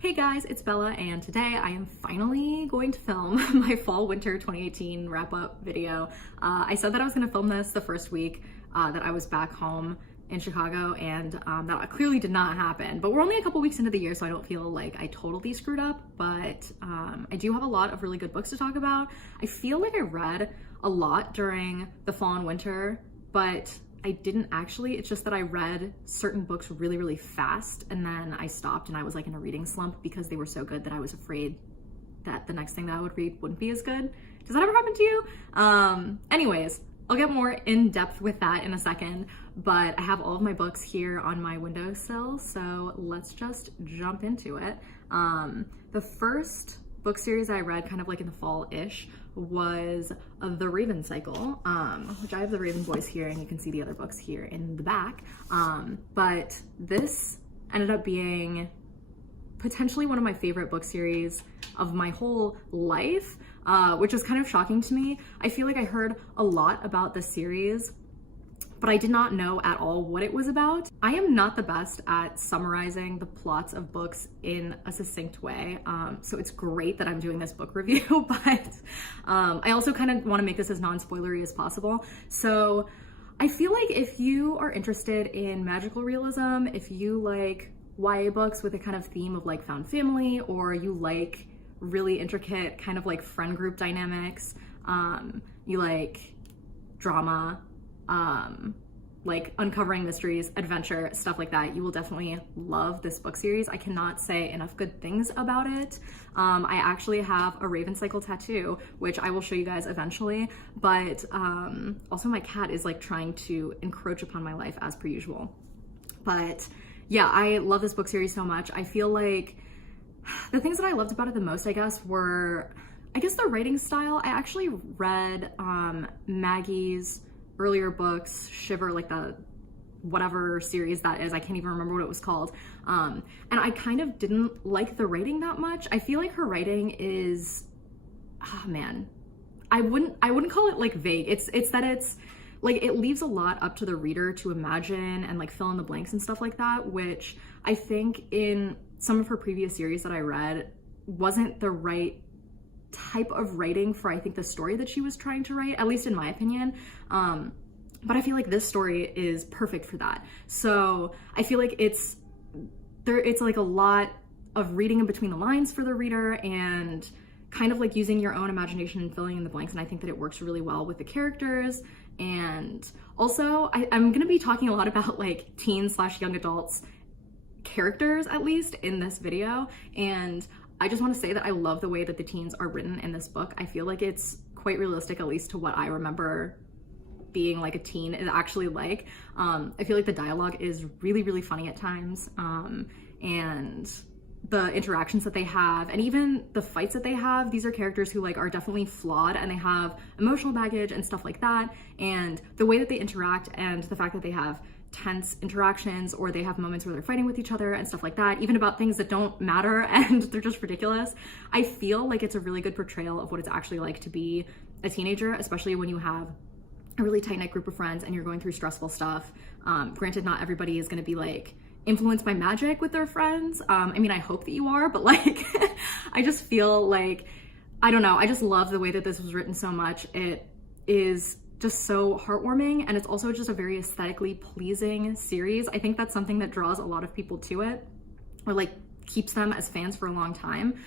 Hey guys, it's Bella, and today I am finally going to film my fall-winter 2018 wrap-up video. I said that I was going to film this the first week that I was back home in Chicago, and that clearly did not happen. But we're only a couple weeks into the year, so I don't feel like I totally screwed up, but I do have a lot of really good books to talk about. I feel like I read a lot during the fall and winter, but I didn't actually. It's just that I read certain books really, really fast, and then I stopped and I was like in a reading slump because they were so good that I was afraid that the next thing that I would read wouldn't be as good. Does that ever happen to you? Anyways, I'll get more in depth with that in a second, but I have all of my books here on my windowsill, so let's just jump into it. The first book series I read kind of like in the fall-ish was The Raven Cycle, which I have the Raven Boys here, and you can see the other books here in the back. But this ended up being potentially one of my favorite book series of my whole life, which was kind of shocking to me. I feel like I heard a lot about this series, but I did not know at all what it was about. I am not the best at summarizing the plots of books in a succinct way, so it's great that I'm doing this book review, but I also kind of want to make this as non-spoilery as possible. So I feel like if you are interested in magical realism, if you like YA books with a kind of theme of like found family, or you like really intricate kind of like friend group dynamics, you like drama, like uncovering mysteries, adventure, stuff like that, you will definitely love this book series. I cannot say enough good things about it. I actually have a Raven Cycle tattoo, which I will show you guys eventually, but also my cat is like trying to encroach upon my life as per usual. But yeah, I love this book series so much. I feel like the things that I loved about it the most, I guess, were, the writing style. I actually read Maggie's earlier books, Shiver, like the whatever series that is, I can't even remember what it was called, and I kind of didn't like the writing that much. I feel like her writing is, I wouldn't call it like vague. It's that it's like it leaves a lot up to the reader to imagine and like fill in the blanks and stuff like that, which I think in some of her previous series that I read wasn't the right type of writing for, I think, the story that she was trying to write, at least in my opinion. But I feel like this story is perfect for that. So I feel like it's like a lot of reading in between the lines for the reader and kind of like using your own imagination and filling in the blanks. And I think that it works really well with the characters. And also I'm going to be talking a lot about like teen/young adults characters, at least in this video. And I just want to say that I love the way that the teens are written in this book. I feel like it's quite realistic, at least to what I remember being like a teen is actually like. I feel like the dialogue is really, really funny at times. And the interactions that they have, and even the fights that they have, these are characters who like are definitely flawed and they have emotional baggage and stuff like that. And the way that they interact and the fact that they have tense interactions, or they have moments where they're fighting with each other and stuff like that, even about things that don't matter and they're just ridiculous. I feel like it's a really good portrayal of what it's actually like to be a teenager, especially when you have a really tight-knit group of friends and you're going through stressful stuff. Granted, not everybody is going to be like influenced by magic with their friends. I mean, I hope that you are, but like I just feel like, I don't know, I just love the way that this was written so much. It is just so heartwarming, and it's also just a very aesthetically pleasing series. I think that's something that draws a lot of people to it, or like keeps them as fans for a long time.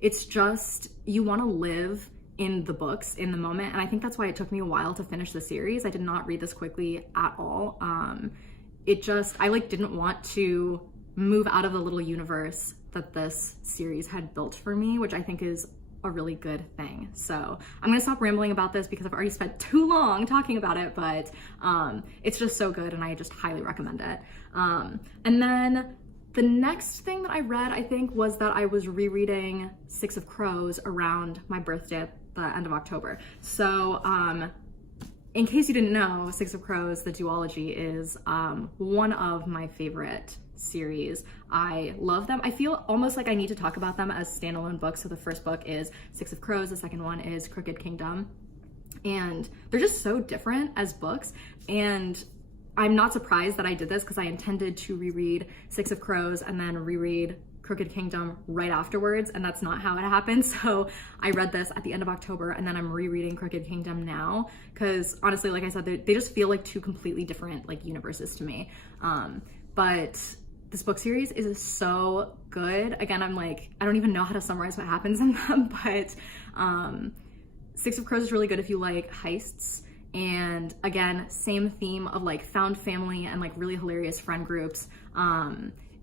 It's just, you want to live in the books in the moment, and I think that's why it took me a while to finish the series. I did not read this quickly at all. I like didn't want to move out of the little universe that this series had built for me, which I think is a really good thing. So I'm gonna stop rambling about this because I've already spent too long talking about it, but it's just so good and I just highly recommend it. And then the next thing that I read, I think, was that I was rereading Six of Crows around my birthday at the end of October. So in case you didn't know, Six of Crows, the duology, is one of my favorite series. I love them. I feel almost like I need to talk about them as standalone books. So the first book is Six of Crows, the second one is Crooked Kingdom, and they're just so different as books. And I'm not surprised that I did this because I intended to reread Six of Crows and then reread Crooked Kingdom right afterwards, and that's not how it happened. So I read this at the end of October, and then I'm rereading Crooked Kingdom now, because honestly, like I said, they just feel like two completely different like universes to me. But this book series is so good. Again, I'm like, I don't even know how to summarize what happens in them, but Six of Crows is really good if you like heists. And again, same theme of like found family and like really hilarious friend groups.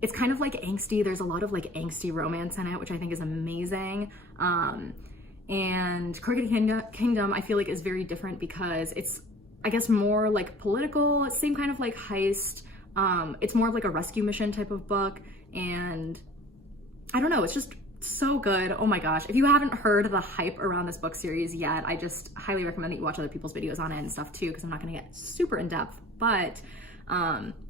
It's kind of like angsty. There's a lot of like angsty romance in it, which I think is amazing. And Crooked Kingdom, I feel like is very different because it's, I guess, more like political, same kind of like heist. It's more of like a rescue mission type of book. And I don't know, it's just so good. Oh my gosh. If you haven't heard the hype around this book series yet, I just highly recommend that you watch other people's videos on it and stuff too, because I'm not going to get super in depth, but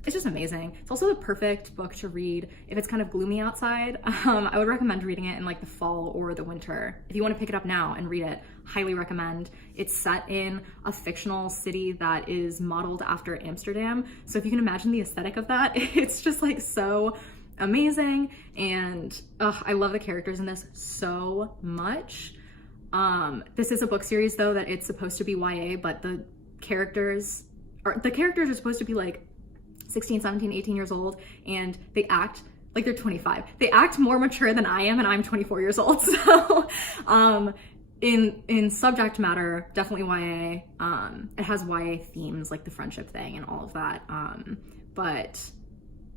it's just amazing. It's also the perfect book to read if it's kind of gloomy outside. I would recommend reading it in like the fall or the winter. If you want to pick it up now and read it, highly recommend. It's set in a fictional city that is modeled after Amsterdam. So if you can imagine the aesthetic of that, it's just like so amazing. And I love the characters in this so much. This is a book series though that it's supposed to be YA, but the characters are supposed to be like 16, 17, 18 years old, and they act like they're 25. They act more mature than I am, and I'm 24 years old. So in subject matter, definitely YA. It has YA themes like the friendship thing and all of that. But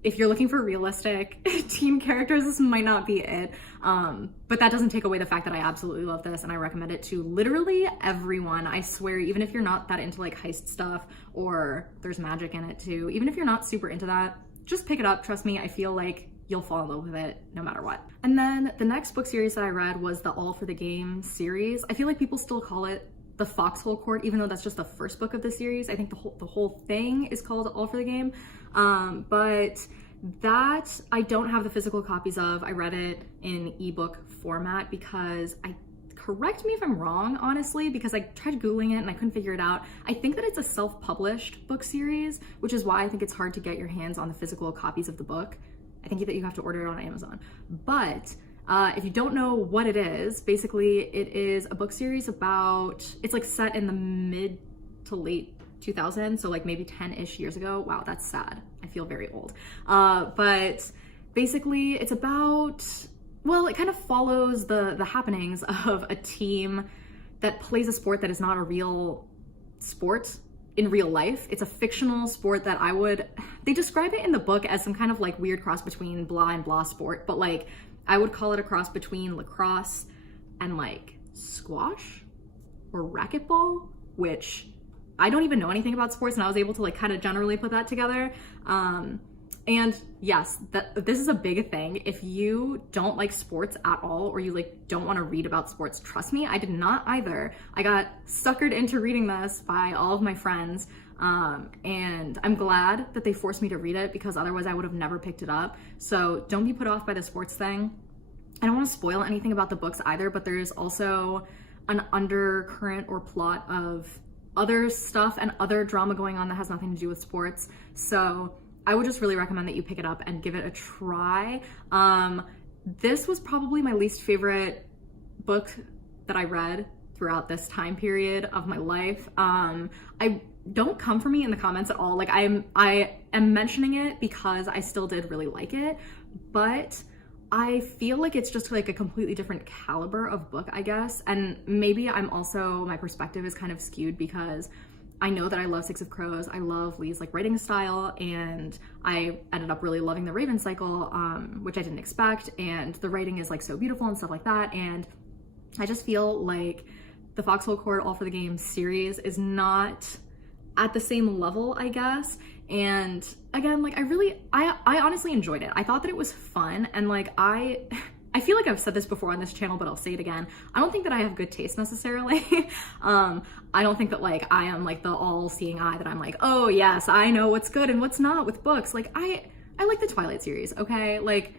if you're looking for realistic teen characters, this might not be it. But that doesn't take away the fact that I absolutely love this and I recommend it to literally everyone. I swear, even if you're not that into like heist stuff or there's magic in it too, even if you're not super into that, just pick it up. Trust me, I feel like you'll fall in love with it no matter what. And then the next book series that I read was the All for the Game series. I feel like people still call it the Foxhole Court, even though that's just the first book of the series. I think the whole thing is called All for the Game. But that I don't have the physical copies of. I read it in ebook format because correct me if I'm wrong, honestly, because I tried Googling it and I couldn't figure it out. I think that it's a self-published book series, which is why I think it's hard to get your hands on the physical copies of the book. I think that you have to order it on Amazon. But if you don't know what it is, basically it is a book series about, it's like set in the mid to late 2000s, so like maybe 10-ish years ago. Wow, that's sad. I feel very old. But basically it's about, well, it kind of follows the happenings of a team that plays a sport that is not a real sport in real life. It's a fictional sport that they describe it in the book as some kind of like weird cross between blah and blah sport, but like I would call it a cross between lacrosse and like squash or racquetball, which I don't even know anything about sports, and I was able to like kind of generally put that together. And yes, this is a big thing. If you don't like sports at all, or you like don't want to read about sports, trust me, I did not either. I got suckered into reading this by all of my friends. And I'm glad that they forced me to read it, because otherwise I would have never picked it up. So don't be put off by the sports thing. I don't want to spoil anything about the books either, but there's also an undercurrent or plot of other stuff and other drama going on that has nothing to do with sports. So I would just really recommend that you pick it up and give it a try. This was probably my least favorite book that I read throughout this time period of my life. Don't come for me in the comments at all. Like I am mentioning it because I still did really like it, but I feel like it's just like a completely different caliber of book, I guess. And maybe my perspective is kind of skewed because I know that I love Six of Crows. I love Leigh's like writing style, and I ended up really loving the Raven cycle, which I didn't expect. And the writing is like so beautiful and stuff like that. And I just feel like the Foxhole Court All for the Game series is not at the same level, I guess. And again, like I honestly enjoyed it. I thought that it was fun, and like I feel like I've said this before on this channel, but I'll say it again. I don't think that I have good taste necessarily. I don't think that like I am like the all-seeing eye that I'm like, oh yes, I know what's good and what's not with books. Like I like the Twilight series, okay? Like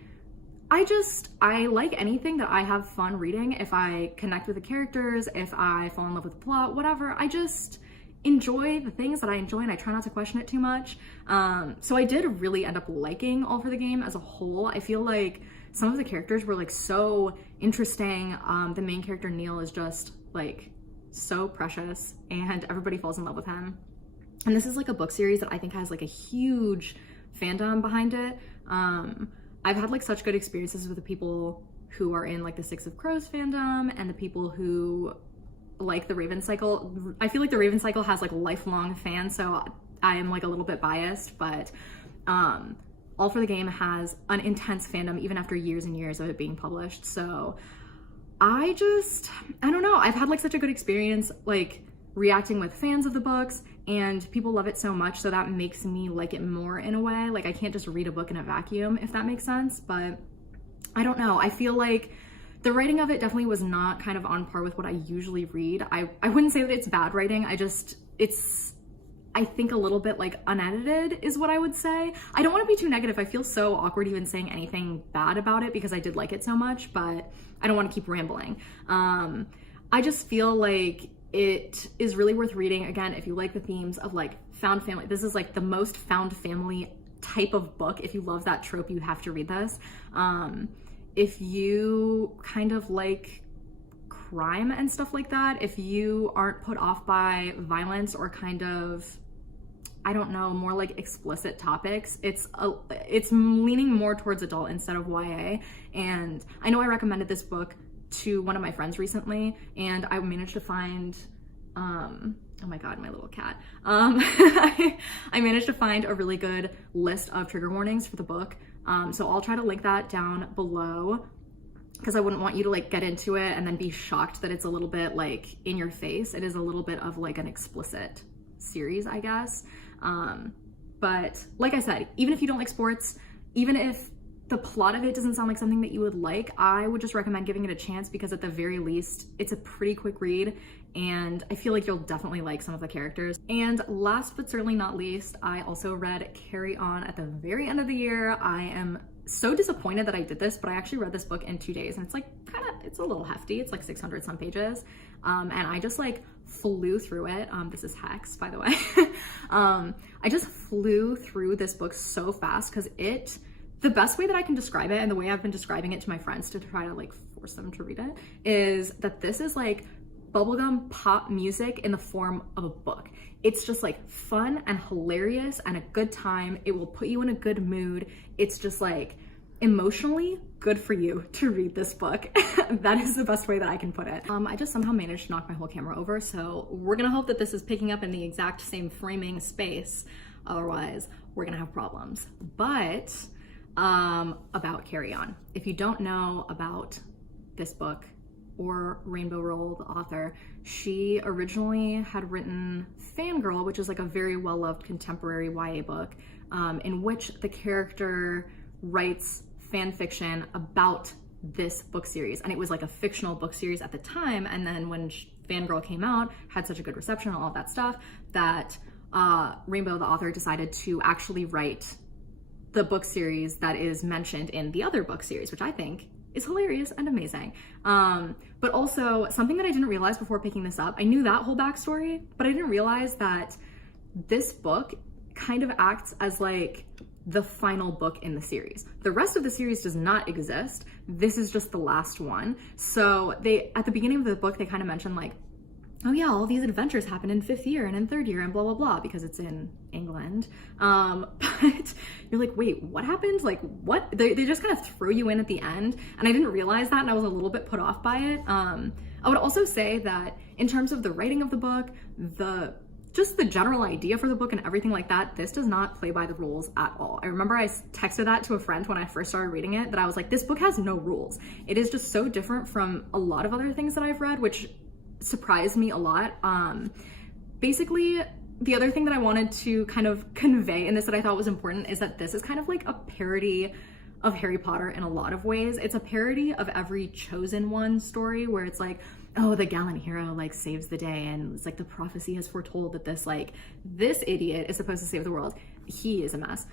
I like anything that I have fun reading. If I connect with the characters, if I fall in love with the plot, whatever, I just enjoy the things that I enjoy, and I try not to question it too much. So I did really end up liking All for the Game as a whole. I feel like some of the characters were like so interesting. The main character Neil is just like so precious, and everybody falls in love with him. And this is like a book series that I think has like a huge fandom behind it. I've had like such good experiences with the people who are in like the Six of Crows fandom and the people who like the Raven Cycle. I feel like the Raven Cycle has like lifelong fans, so I am like a little bit biased, but All for the Game has an intense fandom even after years and years of it being published. So I don't know, I've had like such a good experience like reacting with fans of the books, and people love it so much, so that makes me like it more in a way. Like I can't just read a book in a vacuum, if that makes sense. But I don't know, I feel like the writing of it definitely was not kind of on par with what I usually read. I wouldn't say that it's bad writing, it's I think a little bit like unedited is what I would say. I don't want to be too negative. I feel so awkward even saying anything bad about it because I did like it so much, but I don't want to keep rambling. I just feel like it is really worth reading. Again, if you like the themes of like found family, this is like the most found family type of book. If you love that trope, you have to read this. If you kind of like crime and stuff like that, if you aren't put off by violence or kind of, I don't know, more like explicit topics, it's leaning more towards adult instead of YA. And I know I recommended this book to one of my friends recently, and I managed to find, oh my God, my little cat. I managed to find a really good list of trigger warnings for the book. So I'll try to link that down below, because I wouldn't want you to like get into it and then be shocked that it's a little bit like in your face. It is a little bit of like an explicit series, I guess. But like I said, even if you don't like sports, even if the plot of it doesn't sound like something that you would like, I would just recommend giving it a chance, because at the very least, it's a pretty quick read, and I feel like you'll definitely like some of the characters. And last but certainly not least, I also read Carrion at the very end of the year. I am so disappointed that I did this, but I actually read this book in 2 days, and it's like it's a little hefty. It's like 600 some pages. And I just like flew through it. This is Hex, by the way. I just flew through this book so fast, because the best way that I can describe it, and the way I've been describing it to my friends to try to like force them to read it, is that this is like bubblegum pop music in the form of a book. It's just like fun and hilarious and a good time. It will put you in a good mood. It's just like emotionally good for you to read this book. That is the best way that I can put it. I just somehow managed to knock my whole camera over, so we're gonna hope that this is picking up in the exact same framing space. Otherwise, we're gonna have problems. But about Carrion, if you don't know about this book or Rainbow Rowell, the author, she originally had written Fangirl, which is like a very well-loved contemporary YA book, in which the character writes fan fiction about this book series. And it was like a fictional book series at the time, and then when Fangirl came out, had such a good reception and all of that stuff, that Rainbow, the author, decided to actually write the book series that is mentioned in the other book series, which I think is hilarious and amazing. But also something that I didn't realize before picking this up, I knew that whole backstory, but I didn't realize that this book kind of acts as like the final book in the series. The rest of the series does not exist. This is just the last one. So at the beginning of the book, they kind of mention like, oh yeah, all these adventures happen in 5th year and in 3rd year and blah, blah, blah, because it's in England. But you're like, wait, what happened? Like, what? They just kind of throw you in at the end. And I didn't realize that, and I was a little bit put off by it. I would also say that in terms of the writing of the book, just the general idea for the book and everything like that, this does not play by the rules at all. I remember I texted that to a friend when I first started reading it, that I was like, this book has no rules. It is just so different from a lot of other things that I've read, which surprised me a lot. Basically, the other thing that I wanted to kind of convey in this that I thought was important is that this is kind of like a parody of Harry Potter in a lot of ways. It's a parody of every Chosen One story, where it's like, oh, the gallant hero like saves the day, and it's like the prophecy has foretold that this idiot is supposed to save the world. He is a mess.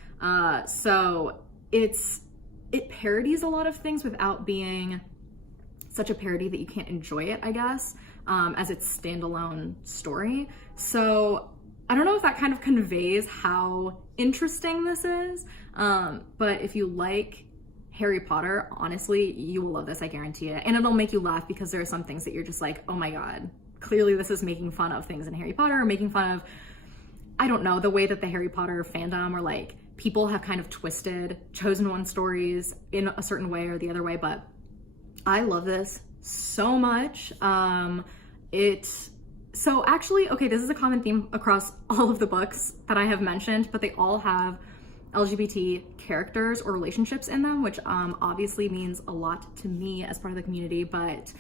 So it parodies a lot of things without being such a parody that you can't enjoy it, I guess, as its standalone story. So I don't know if that kind of conveys how interesting this is, but if you like Harry Potter, honestly, you will love this, I guarantee it. And it'll make you laugh because there are some things that you're just like, oh my God, clearly this is making fun of things in Harry Potter, or making fun of, I don't know, the way that the Harry Potter fandom or like people have kind of twisted Chosen One stories in a certain way or the other way. But I love this so much. So actually, okay, this is a common theme across all of the books that I have mentioned, but they all have LGBT characters or relationships in them, which obviously means a lot to me as part of the community, but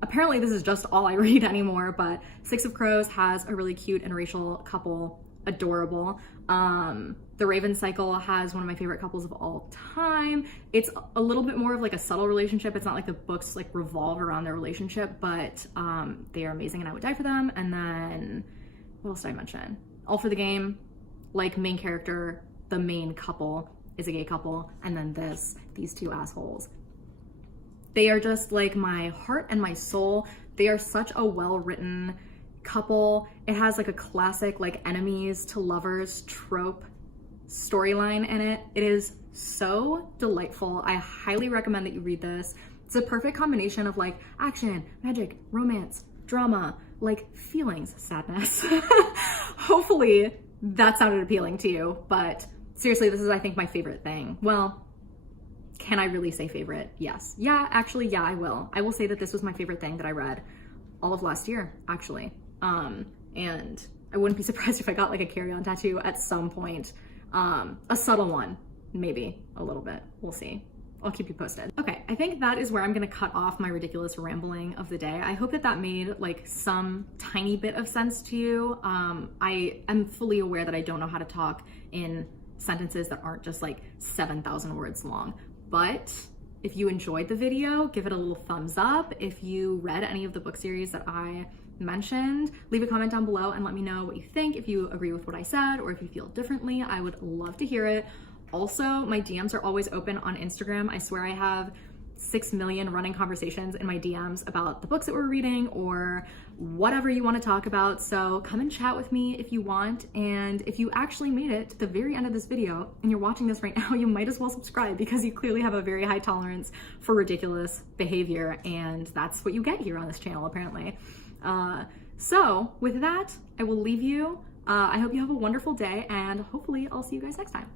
apparently this is just all I read anymore. But Six of Crows has a really cute interracial couple, adorable. The Raven Cycle has one of my favorite couples of all time. It's a little bit more of like a subtle relationship. It's not like the books like revolve around their relationship, but they are amazing and I would die for them. And then what else did I mention? All for the Game, like main character, the main couple is a gay couple. And then these two assholes. They are just like my heart and my soul. They are such a well-written couple. It has like a classic like enemies to lovers trope storyline in it. It is so delightful. I highly recommend that you read this. It's a perfect combination of like action, magic, romance, drama, like feelings, sadness. Hopefully that sounded appealing to you, but seriously, this is I think my favorite thing. Well, can I really say favorite? Yes. Yeah, actually, yeah, I will. I will say that this was my favorite thing that I read all of last year, actually. And I wouldn't be surprised if I got like a Carrion tattoo at some point. A subtle one, maybe a little bit. We'll see. I'll keep you posted. Okay, I think that is where I'm gonna cut off my ridiculous rambling of the day. I hope that that made like some tiny bit of sense to you. I am fully aware that I don't know how to talk in sentences that aren't just like 7,000 words long. But if you enjoyed the video, give it a little thumbs up. If you read any of the book series that I mentioned, leave a comment down below and let me know what you think. If you agree with what I said or if you feel differently, I would love to hear it. Also, my DMs are always open on Instagram. I swear I have 6 million running conversations in my DMs about the books that we're reading or whatever you want to talk about. So come and chat with me if you want. And if you actually made it to the very end of this video and you're watching this right now, you might as well subscribe because you clearly have a very high tolerance for ridiculous behavior. And that's what you get here on this channel, apparently. So with that, I will leave you. I hope you have a wonderful day and hopefully I'll see you guys next time.